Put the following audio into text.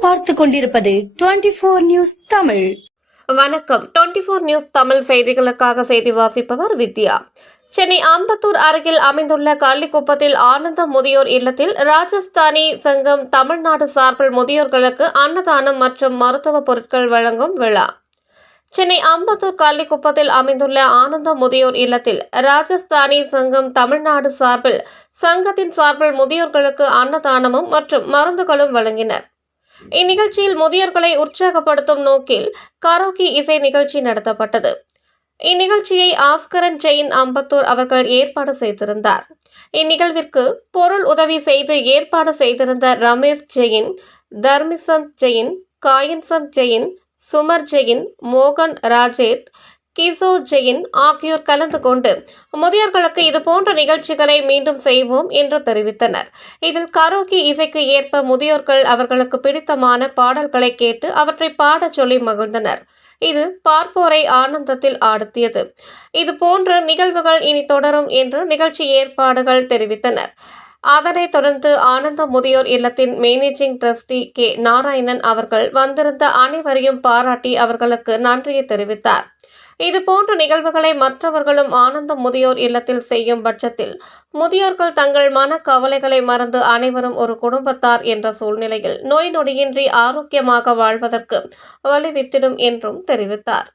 நீங்கள் பார்த்து கொண்டிருப்பது 24 நியூஸ் தமிழ். வணக்கம். 24 நியூஸ் தமிழ் செய்திகளுக்காக செய்தி வாசிப்பவர் வித்யா. சென்னை அம்பத்தூர் அருகில் அமைந்துள்ள கள்ளிக்குப்பத்தில் ஆனந்த முதியோர் இல்லத்தில் ராஜஸ்தானி சங்கம் தமிழ்நாடு சார்பில் முதியோர்களுக்கு அன்னதானம் மற்றும் மருத்துவ பொருட்கள் வழங்கும் விழா. சென்னை அம்பத்தூர் கள்ளிக்குப்பத்தில் அமைந்துள்ள ஆனந்த முதியோர் இல்லத்தில் ராஜஸ்தானி சங்கம் தமிழ்நாடு சார்பில் சங்கத்தின் சார்பில் முதியோர்களுக்கு அன்னதானமும் மற்றும் மருந்துகளும் வழங்கினர். இந்நிகழ்ச்சியில் முதியோர்களை உற்சாகப்படுத்தும் நோக்கில் கரோக்கி இசை நிகழ்ச்சி நடத்தப்பட்டது. இந்நிகழ்ச்சியை ஆஸ்கரன் ஜெயின் அம்பத்தூர் அவர்கள் ஏற்பாடு செய்திருந்தார். இந்நிகழ்விற்கு பொருள் உதவி செய்து ஏற்பாடு செய்திருந்த ரமேஷ் ஜெயின், தர்மிசந்த் ஜெயின், காயன்சந்த் ஜெயின், சுமர் ஜெயின், மோகன் ராஜேத், கிசோ ஜெயின் ஆகியோர் கலந்து கொண்டு முதியோர்களுக்கு இதுபோன்ற நிகழ்ச்சிகளை மீண்டும் செய்வோம் என்று தெரிவித்தனர். இதில் கரோக்கி இசைக்கு ஏற்ப முதியோர்கள் அவர்களுக்கு பிடித்தமான பாடல்களை கேட்டு அவற்றை பாடச் சொல்லி மகிழ்ந்தனர். இது பார்ப்போரை ஆனந்தத்தில் ஆழ்த்தியது. இதுபோன்ற நிகழ்வுகள் இனி தொடரும் என்று நிகழ்ச்சி ஏற்பாடுகள் தெரிவித்தனர். அதனைத் தொடர்ந்து ஆனந்த முதியோர் இல்லத்தின் மேனேஜிங் டிரஸ்டி கே நாராயணன் அவர்கள் வந்திருந்த அனைவரையும் பாராட்டி அவர்களுக்கு நன்றியை தெரிவித்தார். இதுபோன்ற நிகழ்வுகளை மற்றவர்களும் ஆனந்த முதியோர் இல்லத்தில் செய்யும் பட்சத்தில் முதியோர்கள் தங்கள் மன கவலைகளை மறந்து அனைவரும் ஒரு குடும்பத்தார் என்ற சூழ்நிலையில் நோய் நொடியின்றி ஆரோக்கியமாக வாழ்வதற்கு வழிவித்திடும் என்றும் தெரிவித்தார்.